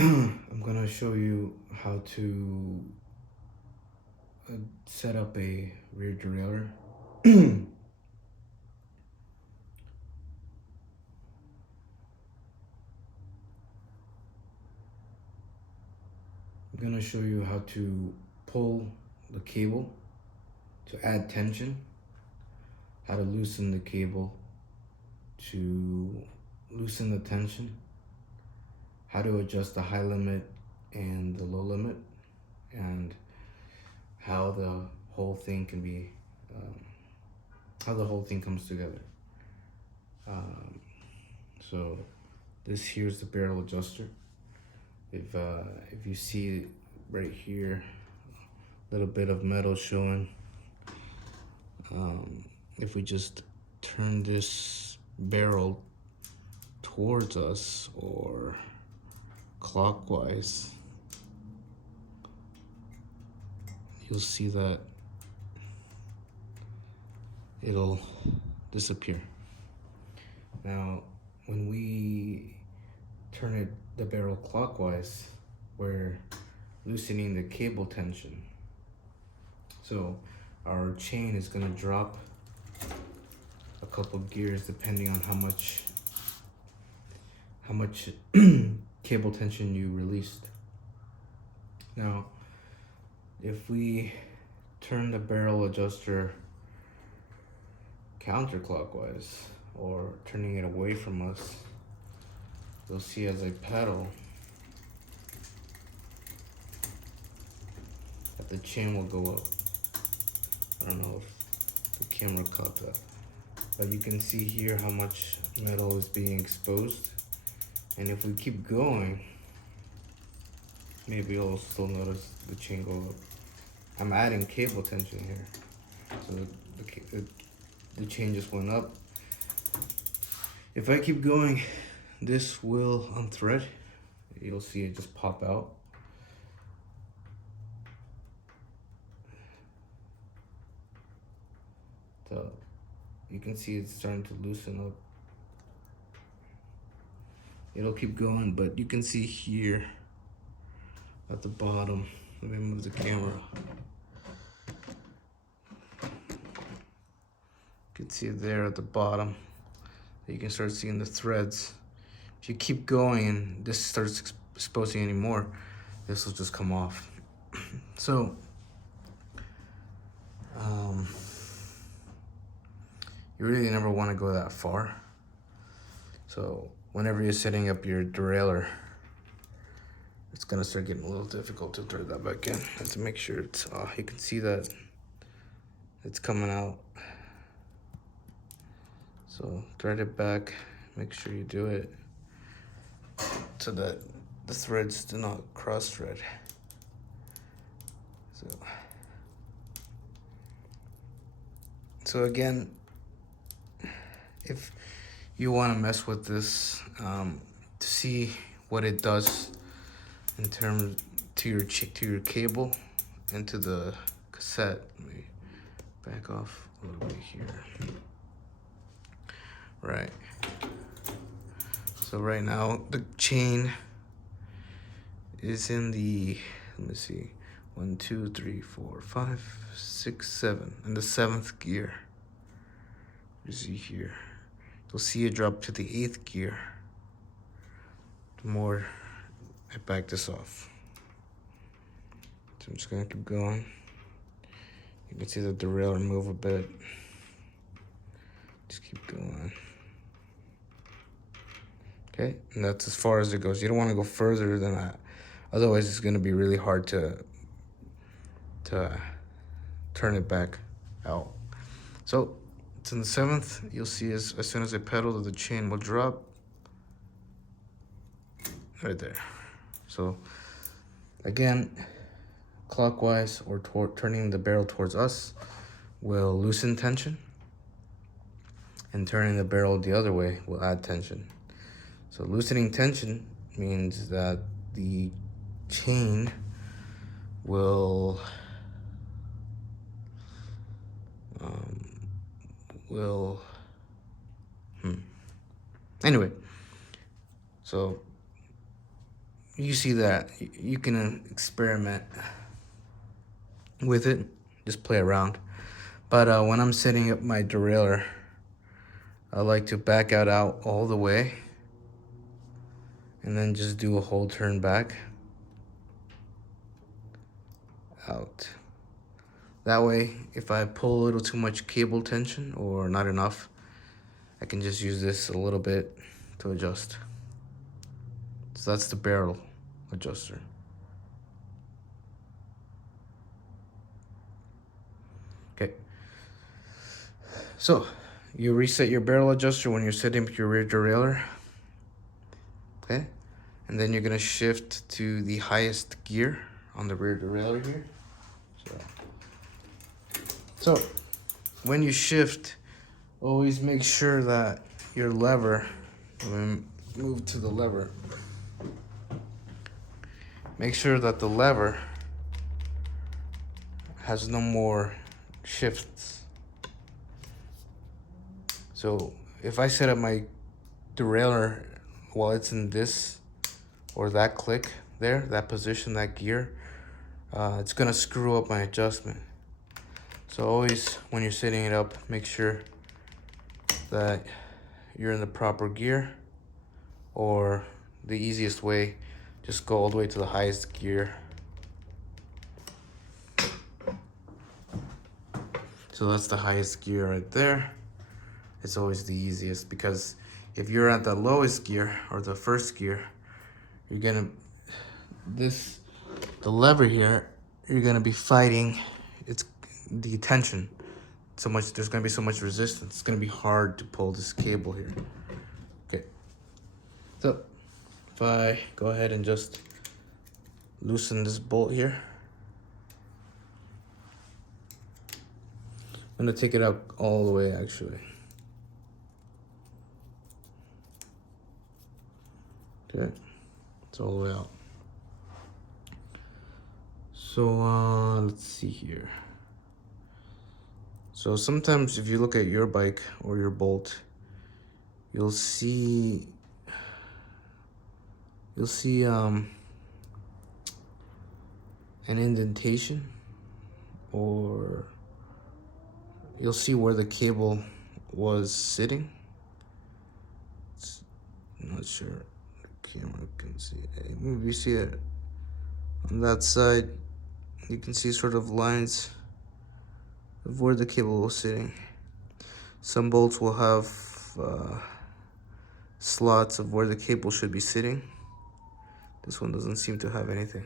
I'm gonna show you how to set up a rear derailleur. I'm gonna show you how to pull the cable to add tension, how to loosen the cable to loosen the tension, how to adjust the high limit and the low limit, and how the whole thing can be, how the whole thing comes together. So this here's the barrel adjuster. If you see right here, a little bit of metal showing. If we just turn this barrel towards us or clockwise, you'll see that it'll disappear. Now, when we turn the barrel clockwise, we're loosening the cable tension. So our chain is gonna drop a couple gears depending on how much cable tension you released. Now, if we turn the barrel adjuster counterclockwise or turning it away from us, you'll see as I pedal that the chain will go up. I don't know if the camera caught that, but you can see here how much metal is being exposed. And if we keep going, maybe you'll still notice the chain go up. I'm adding cable tension here, so the chain just went up. If I keep going, this will unthread. You'll see it just pop out. So you can see it's starting to loosen up. It'll keep going, but you can see here at the bottom, let me move the camera. You can see it there at the bottom. You can start seeing the threads. If you keep going and this starts exposing anymore, this will just come off. So, you really never want to go that far. So whenever you're setting up your derailleur, it's gonna start getting a little difficult to thread that back in and to make sure it's, you can see that it's coming out. So thread it back, make sure you do it so that the threads do not cross thread. So again, if you want to mess with this to see what it does in terms to your cable and to the cassette, let me back off a little bit here. Right. So right now the chain is in the, let me see, 1, 2, 3, 4, 5, 6, 7, in the 7th gear. You see here, you'll see it drop to the 8th gear. The more I back this off. So I'm just gonna keep going. You can see the derailleur move a bit. Just keep going. Okay, and that's as far as it goes. You don't want to go further than that. Otherwise, it's going to be really hard to turn it back out. So it's in the 7th. You'll see as soon as I pedal, the chain will drop right there. So again, clockwise or turning the barrel towards us will loosen tension, and turning the barrel the other way will add tension. So loosening tension means that the chain will anyway, so you see that you can experiment with it, just play around. But when I'm setting up my derailleur, I like to back out all the way and then just do a whole turn back out. That way, if I pull a little too much cable tension or not enough, I can just use this a little bit to adjust. So that's the barrel adjuster. Okay. So you reset your barrel adjuster when you're setting up your rear derailleur. Okay. And then you're gonna shift to the highest gear on the rear derailleur here. So when you shift, always make sure that your lever, when move to the lever, make sure that the lever has no more shifts. So if I set up my derailleur while it's in this or that click there, that position, that gear, it's gonna screw up my adjustment. So always, when you're setting it up, make sure that you're in the proper gear, or the easiest way, just go all the way to the highest gear. So that's the highest gear right there. It's always the easiest, because if you're at the lowest gear or the first gear, you're gonna, the lever here, you're gonna be fighting the tension so much. There's gonna be so much resistance. It's gonna be hard to pull this cable here. Okay, so if I go ahead and just loosen this bolt here, I'm gonna take it out all the way actually. Okay, it's all the way out. So let's see here. So sometimes if you look at your bike or your bolt, you'll see an indentation, or you'll see where the cable was sitting. I'm not sure the camera can see it. Maybe you see it on that side. You can see sort of lines of where the cable was sitting. Some bolts will have slots of where the cable should be sitting. This one doesn't seem to have anything.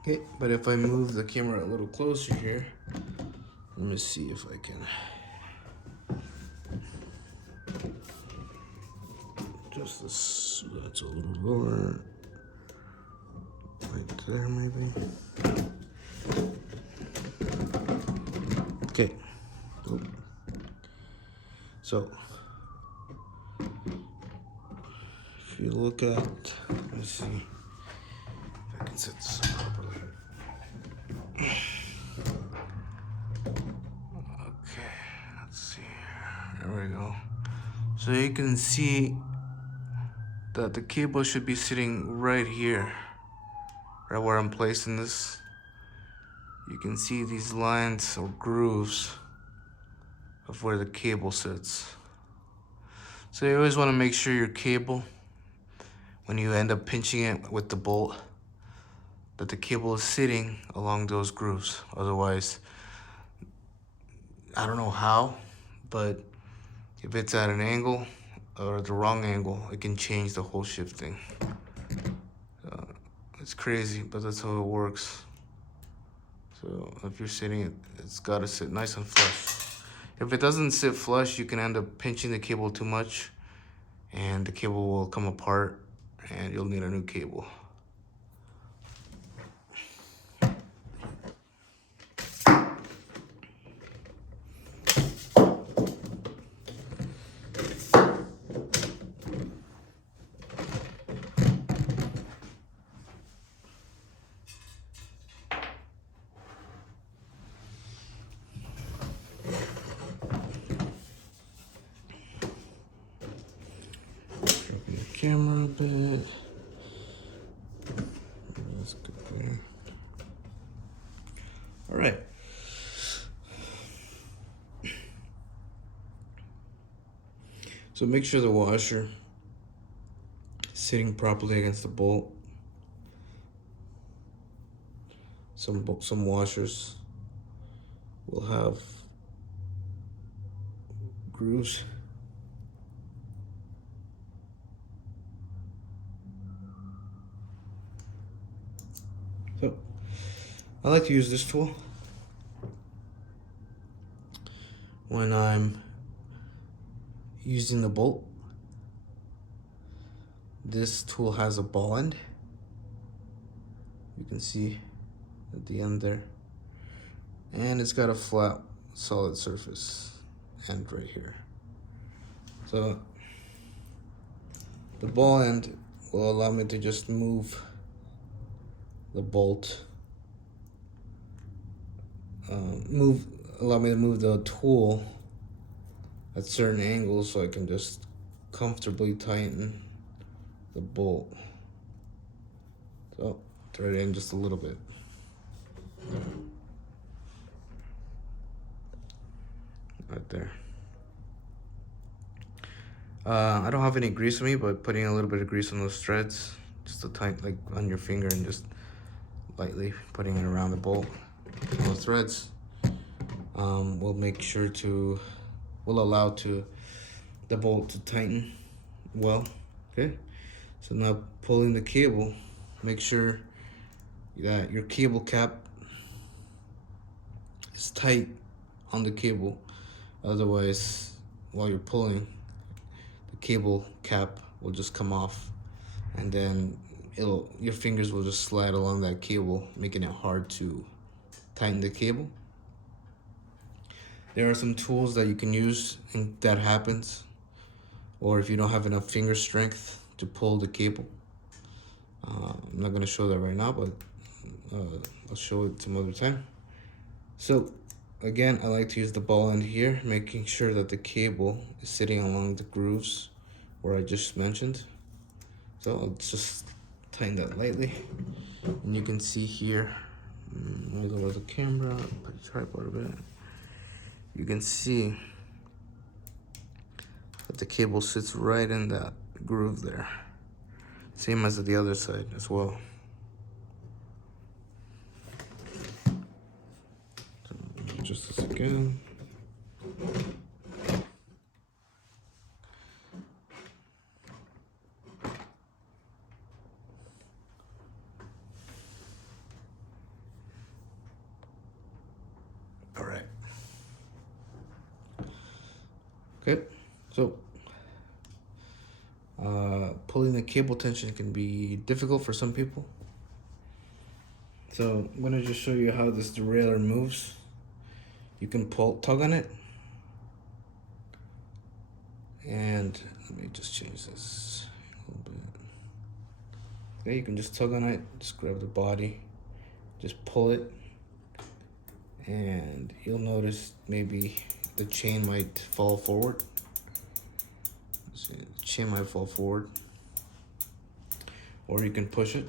Okay, but if I move the camera a little closer here, let me see if I can adjust this so that's a little lower. Right there, maybe. Okay. So if you look at, let me see if I can set this up properly. Okay, let's see. There we go. So you can see that the cable should be sitting right here, right where I'm placing this. You can see these lines or grooves of where the cable sits. So you always want to make sure your cable, when you end up pinching it with the bolt, that the cable is sitting along those grooves. Otherwise, I don't know how, but if it's at an angle or the wrong angle, it can change the whole shifting. It's crazy, but that's how it works. So if you're sitting it, it's gotta sit nice and flush. If it doesn't sit flush, you can end up pinching the cable too much and the cable will come apart and you'll need a new cable. camera a bit. That's good there. All right. So make sure the washer is sitting properly against the bolt. Some washers will have grooves. So I like to use this tool when I'm using the bolt. This tool has a ball end. You can see at the end there. And it's got a flat, solid surface end right here. So the ball end will allow me to just move the bolt, allow me to move the tool at certain angles so I can just comfortably tighten the bolt. So thread it in just a little bit. Right there. I don't have any grease on me, but putting a little bit of grease on those threads, just to tighten, like on your finger, and just lightly putting it around the bolt on the threads, will make sure to, will allow the bolt to tighten well. Okay, so now pulling the cable, make sure that your cable cap is tight on the cable. Otherwise, while you're pulling, the cable cap will just come off, and then your fingers will just slide along that cable, making it hard to tighten the cable. There are some tools that you can use and that happens, or if you don't have enough finger strength to pull the cable. I'm not gonna show that right now, but I'll show it some other time. So again, I like to use the ball end here, making sure that the cable is sitting along the grooves where I just mentioned. So I'll just tighten that lightly, and you can see here, let me lower the camera, put the tripod a bit. You can see that the cable sits right in that groove there. Same as the other side as well. So just a second. All right. Okay, so pulling the cable tension can be difficult for some people. So I'm gonna just show you how this derailleur moves. You can tug on it, and let me just change this a little bit. Okay, you can just tug on it, just grab the body, just pull it, and you'll notice maybe the chain might fall forward. The chain might fall forward, or you can push it.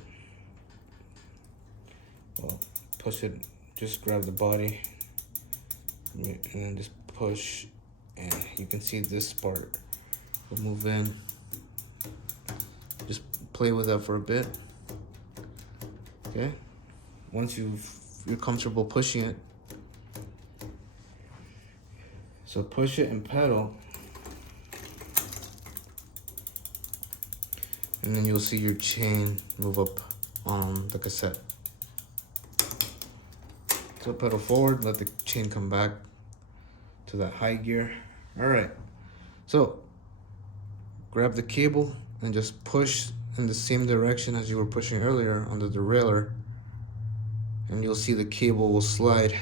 Well, push it, just grab the body, and then just push, and you can see this part will move in. Just play with that for a bit. Okay, once you're comfortable pushing it, so push it and pedal, and then you'll see your chain move up on the cassette. So pedal forward, let the chain come back to that high gear. All right, so grab the cable and just push in the same direction as you were pushing earlier on the derailleur, and you'll see the cable will slide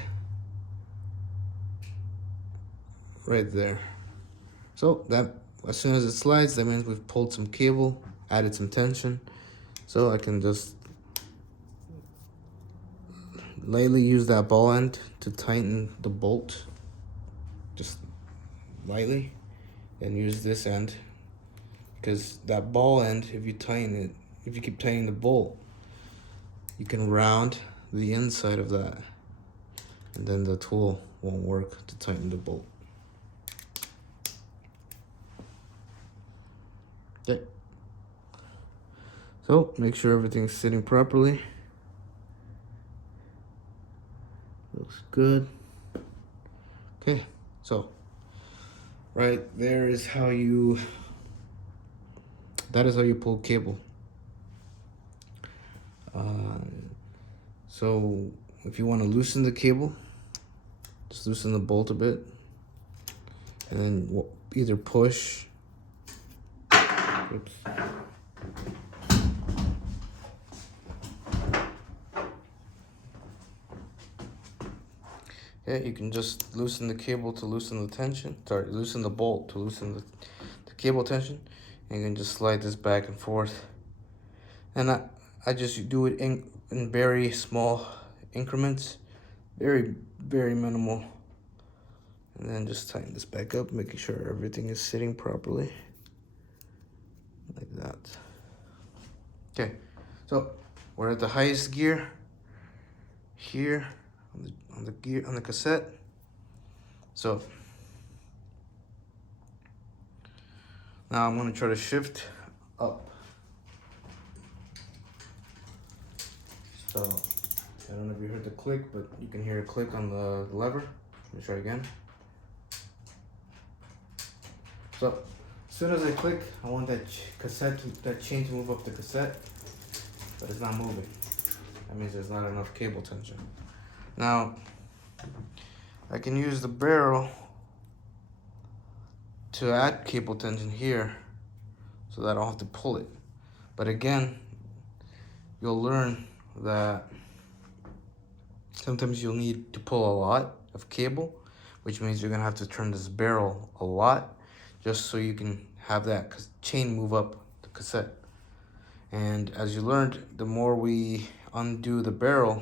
right there. So that, as soon as it slides, that means we've pulled some cable, added some tension. So I can just lightly use that ball end to tighten the bolt, just lightly, and use this end. because that ball end, if you keep tightening the bolt, you can round the inside of that, and then the tool won't work to tighten the bolt. Okay. So make sure everything's sitting properly. Looks good. Okay, so right there is how you, that is how you pull cable. So if you want to loosen the cable, just loosen the bolt a bit, and then either push, oops, yeah, you can just loosen the cable to loosen the tension, sorry, loosen the bolt to loosen the cable tension, and you can just slide this back and forth. And I just do it in very small increments, very minimal, and then just tighten this back up, making sure everything is sitting properly, like that. Okay, so we're at the highest gear here on the cassette. So now I'm going to try to shift up. So I don't know if you heard the click, but you can hear a click on the lever. Let me try again. So as soon as I click, I want that chain to move up the cassette, but it's not moving. That means there's not enough cable tension. Now I can use the barrel to add cable tension here so that I don't have to pull it. But again, you'll learn that sometimes you'll need to pull a lot of cable, which means you're gonna have to turn this barrel a lot just so you can have that chain move up the cassette. And as you learned, the more we undo the barrel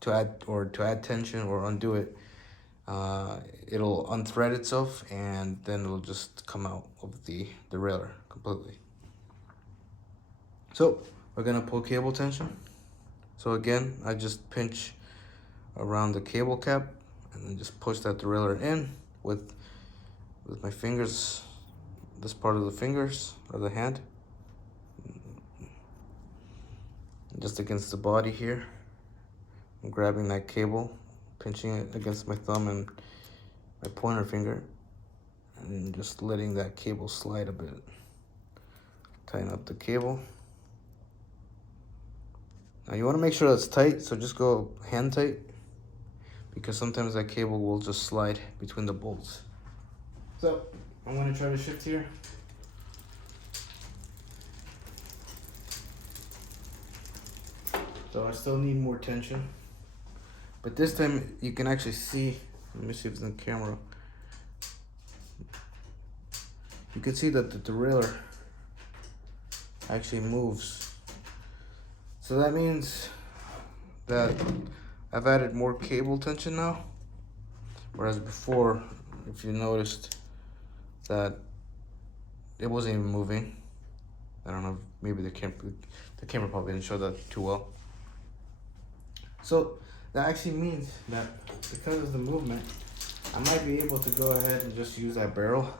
to add tension or undo it, it'll unthread itself, and then it'll just come out of the derailleur completely. So we're gonna pull cable tension. So again, I just pinch around the cable cap and then just push that derailleur in with my fingers, this part of the fingers of the hand, just against the body here. I'm grabbing that cable, pinching it against my thumb and my pointer finger, and just letting that cable slide a bit. Tighten up the cable. Now you want to make sure that's tight, so just go hand tight, because sometimes that cable will just slide between the bolts. So I'm going to try to shift here. So I still need more tension, but this time you can actually see, let me see if it's in the camera. You can see that the derailleur actually moves. So that means that I've added more cable tension now, whereas before, if you noticed, that it wasn't even moving. I don't know, maybe the camera probably didn't show that too well. So that actually means that because of the movement, I might be able to go ahead and just use that barrel,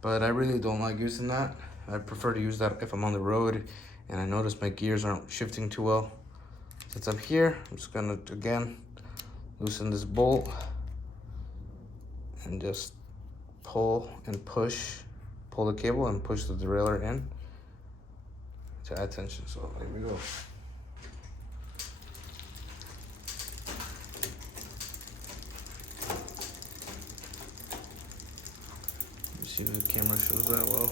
but I really don't like using that. I prefer to use that if I'm on the road and I notice my gears aren't shifting too well. Since I'm here, I'm just gonna, again, loosen this bolt and just pull and push, pull the cable and push the derailleur in to add tension. So here we go. Let me see if the camera shows that well.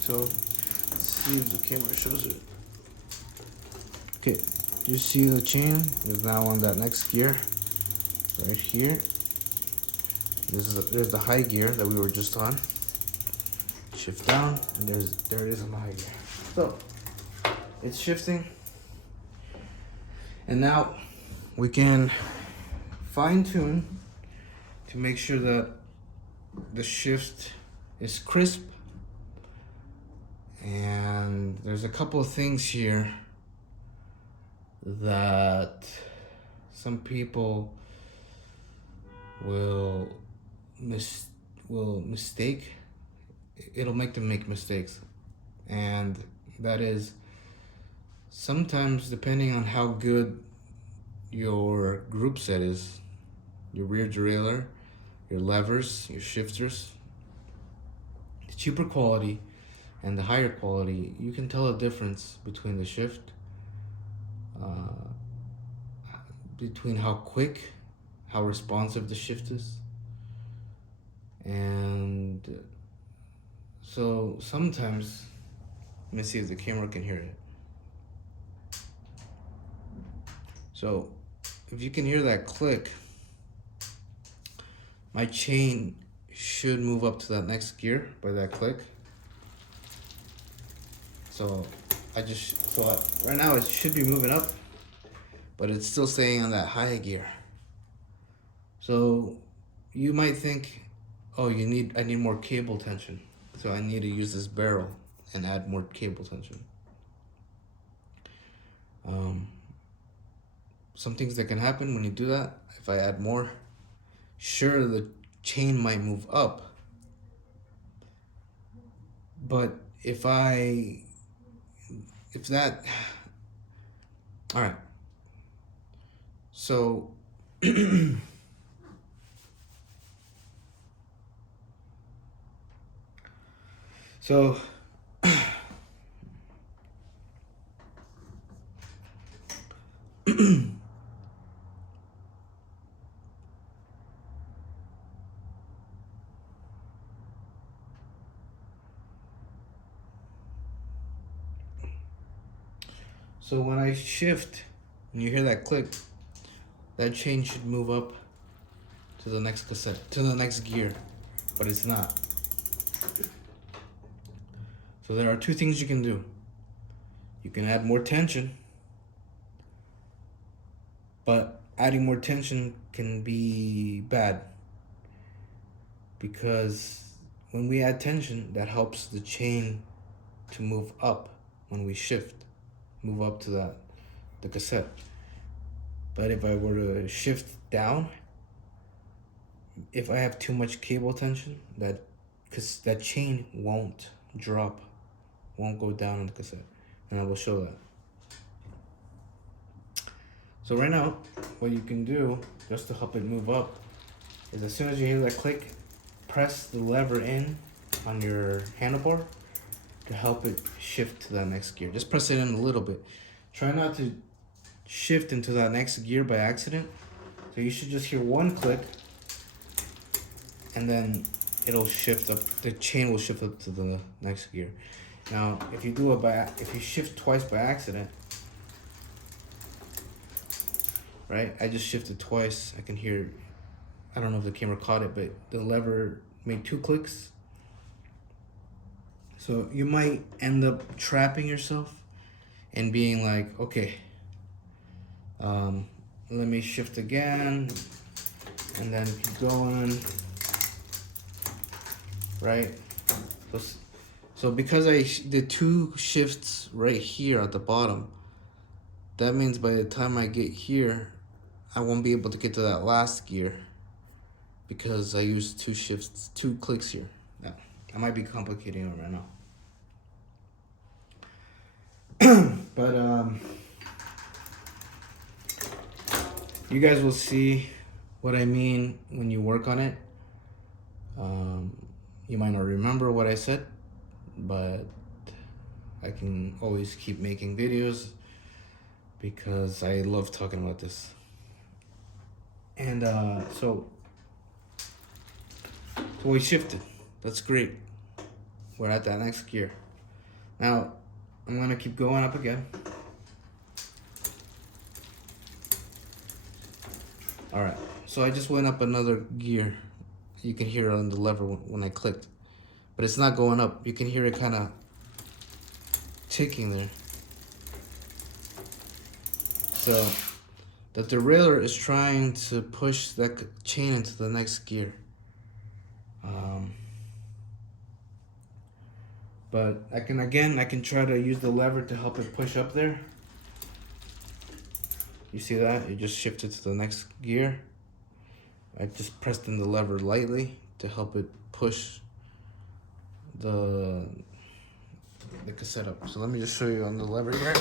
So let's see if the camera shows it. Okay, you see the chain is now on that next gear, right here. There's the high gear that we were just on. Shift down, and there it is on the high gear. So it's shifting, and now we can fine tune to make sure that the shift is crisp. And there's a couple of things here that some people will mistake. It'll make them make mistakes, and that is sometimes, depending on how good your group set is, your rear derailleur, your levers, your shifters, the cheaper quality and the higher quality, you can tell a difference between the shift, between how quick, how responsive the shift is. And so sometimes, let me see if the camera can hear it. So if you can hear that click, my chain should move up to that next gear by that click. So right now it should be moving up, but it's still staying on that high gear. So you might think, oh, I need more cable tension, so I need to use this barrel and add more cable tension. Some things that can happen when you do that, if I add more, sure, the chain might move up, but if that, all right, so so so when I shift and you hear that click, that chain should move up to the next cassette, to the next gear, but it's not. So there are two things you can do. You can add more tension, but adding more tension can be bad, because when we add tension, that helps the chain to move up when we shift, move up to the cassette. But if I were to shift down, if I have too much cable tension, that chain won't drop, won't go down on the cassette, and I will show that. So right now, what you can do just to help it move up is, as soon as you hear that click, press the lever in on your handlebar to help it shift to that next gear. Just press it in a little bit. Try not to shift into that next gear by accident. So you should just hear one click, and then it'll shift up, the chain will shift up to the next gear. Now, if you shift twice by accident, right? I just shifted twice. I can hear, I don't know if the camera caught it, but the lever made 2 clicks. So you might end up trapping yourself and being like, okay, let me shift again, and then keep going, right? So because I did 2 shifts right here at the bottom, that means by the time I get here, I won't be able to get to that last gear because I used 2 shifts, 2 clicks here. Now, I might be complicating it right now. But you guys will see what I mean when you work on it. You might not remember what I said, but I can always keep making videos because I love talking about this. And so we shifted. That's great. We're at that next gear. Now I'm gonna keep going up again. All right, so I just went up another gear. You can hear it on the lever when I clicked, but it's not going up. You can hear it kind of ticking there. So the derailleur is trying to push that chain into the next gear. But I can try to use the lever to help it push up there. You see that? It just shifted to the next gear. I just pressed in the lever lightly to help it push the cassette up. So let me just show you on the lever here.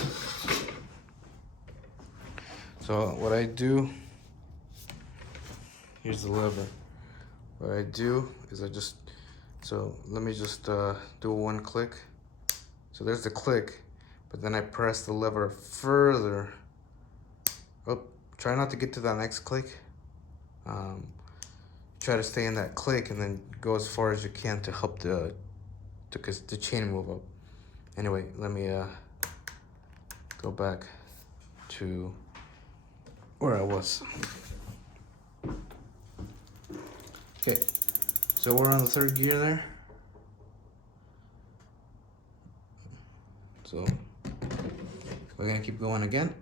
So what I do, here's the lever. What I do is so let me just do one click. So there's the click, but then I press the lever further. Oh, try not to get to that next click. Try to stay in that click and then go as far as you can to help the chain move up. Anyway, let me go back to where I was. Okay, so we're on the third gear there. So we're gonna keep going again.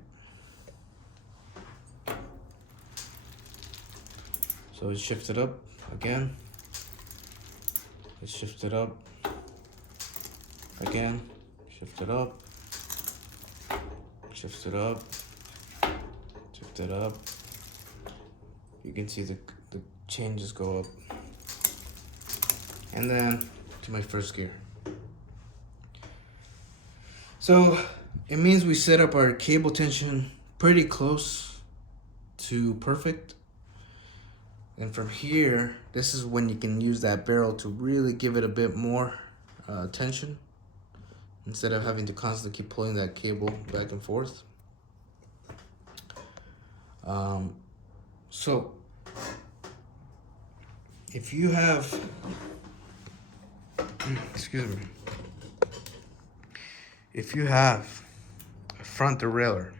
So it shifted up again. It shifted up again. Shifted up. Shifted up. Shifted up. You can see the changes go up. And then to my first gear. So it means we set up our cable tension pretty close to perfect. And from here, this is when you can use that barrel to really give it a bit more tension instead of having to constantly keep pulling that cable back and forth. So if you have, excuse me, if you have a front derailleur,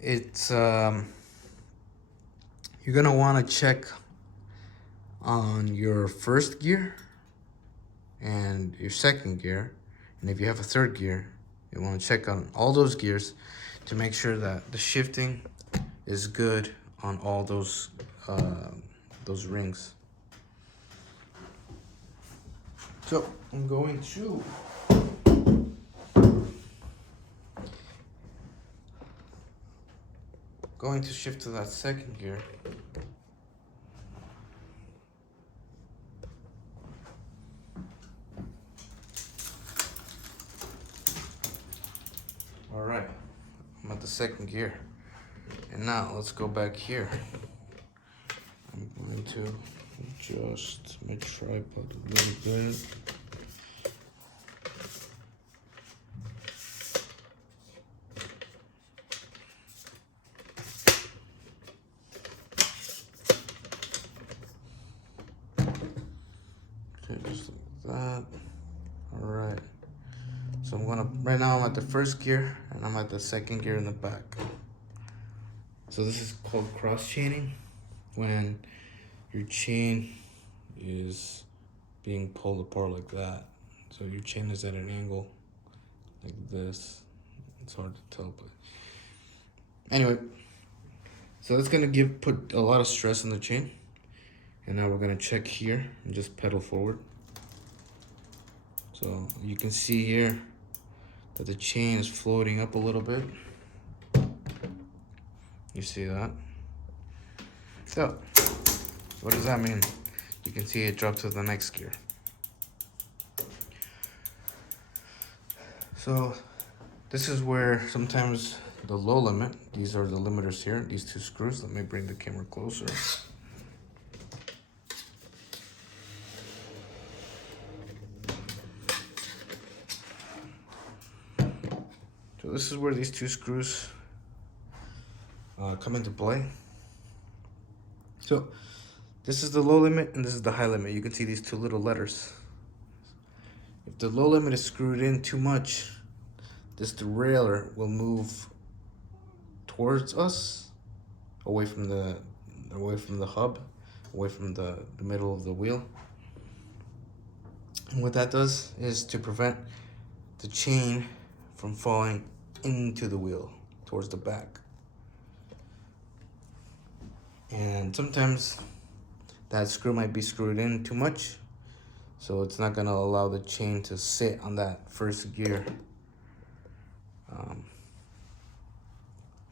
it's you're gonna want to check on your first gear and your second gear, and if you have a third gear, you want to check on all those gears to make sure that the shifting is good on all those rings. So I'm going to shift to that second gear. All right, I'm at the second gear. And now let's go back here. I'm going to adjust my tripod a little bit. Okay, just like that. All right. So right now I'm at the first gear and I'm at the second gear in the back. So this is called cross chaining, when your chain is being pulled apart like that. So your chain is at an angle like this. It's hard to tell, but anyway. So that's gonna put a lot of stress on the chain. And now we're gonna check here and just pedal forward. So you can see here that the chain is floating up a little bit. You see that? So what does that mean? You can see it drop to the next gear. So this is where sometimes the low limit, these are the limiters here, these two screws. Let me bring the camera closer. So this is where these two screws come into play. So this is the low limit and this is the high limit. You can see these two little letters. If the low limit is screwed in too much, this derailleur will move towards us, away from the hub, away from the middle of the wheel. And what that does is to prevent the chain from falling into the wheel towards the back. And sometimes that screw might be screwed in too much, so it's not gonna allow the chain to sit on that first gear.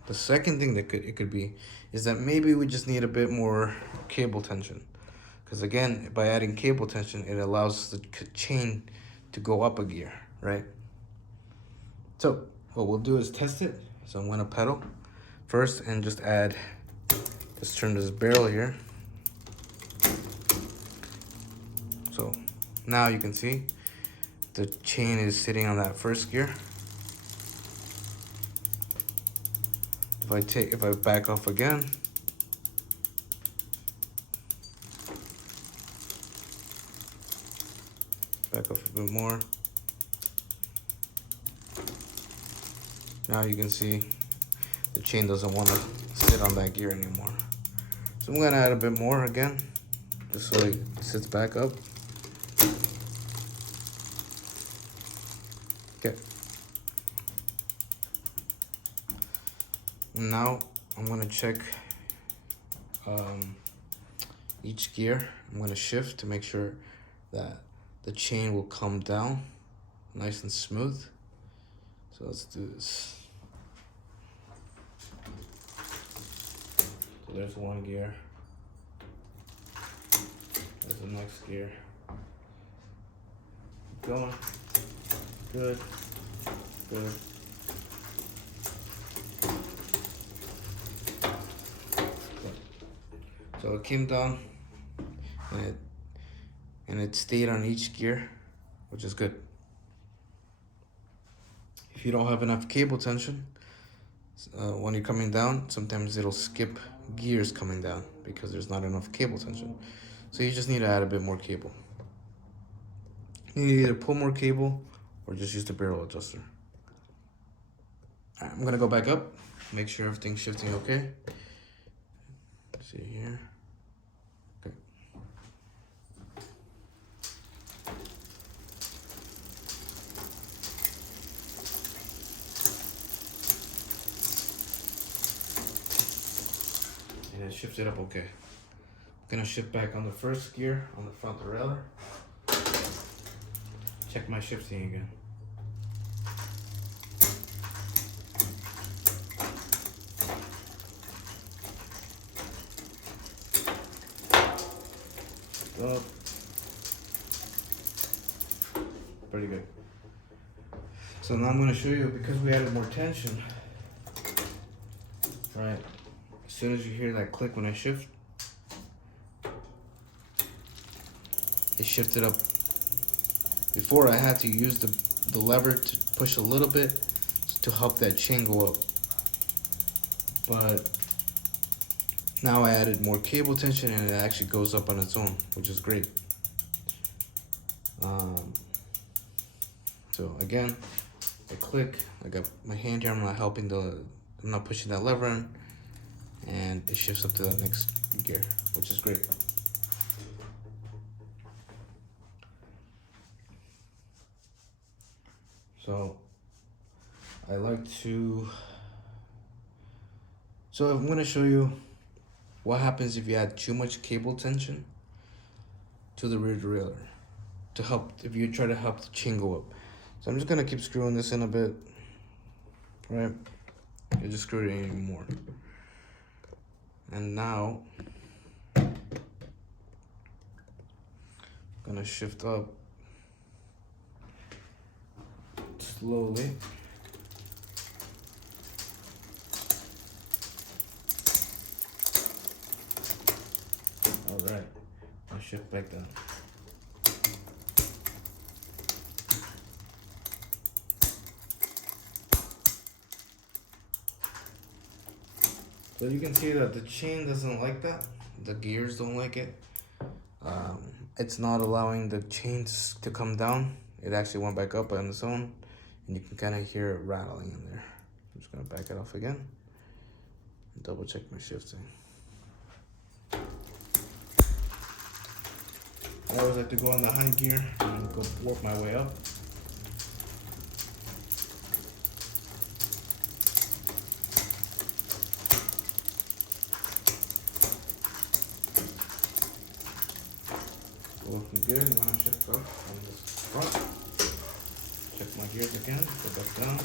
The second thing that it could be is that maybe we just need a bit more cable tension, because again, by adding cable tension, it allows the chain to go up a gear, right? So what we'll do is test it. So I'm gonna pedal first and just add, let's turn this barrel here. So now you can see the chain is sitting on that first gear. If I back off again, back off a bit more. Now you can see the chain doesn't want to sit on that gear anymore. So I'm gonna add a bit more again, just so it sits back up. Okay. Now I'm gonna check each gear. I'm gonna shift to make sure that the chain will come down nice and smooth. So let's do this. So there's one gear. There's the next gear. Keep going. Good. Good. So it came down and it stayed on each gear, which is good. If you don't have enough cable tension, when you're coming down, sometimes it'll skip gears coming down because there's not enough cable tension. So you just need to add a bit more cable. You need to either pull more cable or just use the barrel adjuster. All right, I'm gonna go back up, make sure everything's shifting okay. Let's see here. Okay. And it shifted up okay. I'm gonna shift back on the first gear on the front derailleur. Check my shifting again. Up. Pretty good. So now I'm going to show you, because we added more tension, right? As soon as you hear that click when I shift, it shifted up. Before I had to use the lever to push a little bit to help that chain go up. But now I added more cable tension and it actually goes up on its own, which is great. So again, I click, I got my hand here, I'm not pushing that lever in, and it shifts up to that next gear, which is great. So I like to, so I'm gonna show you what happens if you add too much cable tension to the rear derailleur to help, if you try to help the chain go up. So I'm just gonna keep screwing this in a bit, right? I just screwed it in anymore. And now, I'm gonna shift up slowly. All right, I'll shift back down. So you can see that the chain doesn't like that. The gears don't like it. It's not allowing the chains to come down. It actually went back up on its own, and you can kind of hear it rattling in there. I'm just gonna back it off again and double check my shifting. I always like to go on the high gear and go work my way up. looking good. I'm gonna check up on this front. Check my gears again, put that down.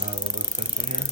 A little bit of tension here.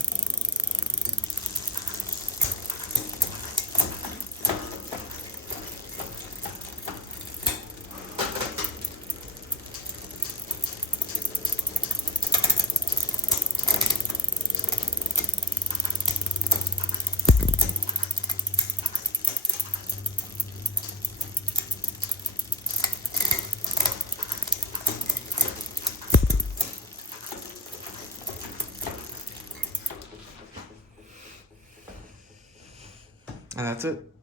And that's it.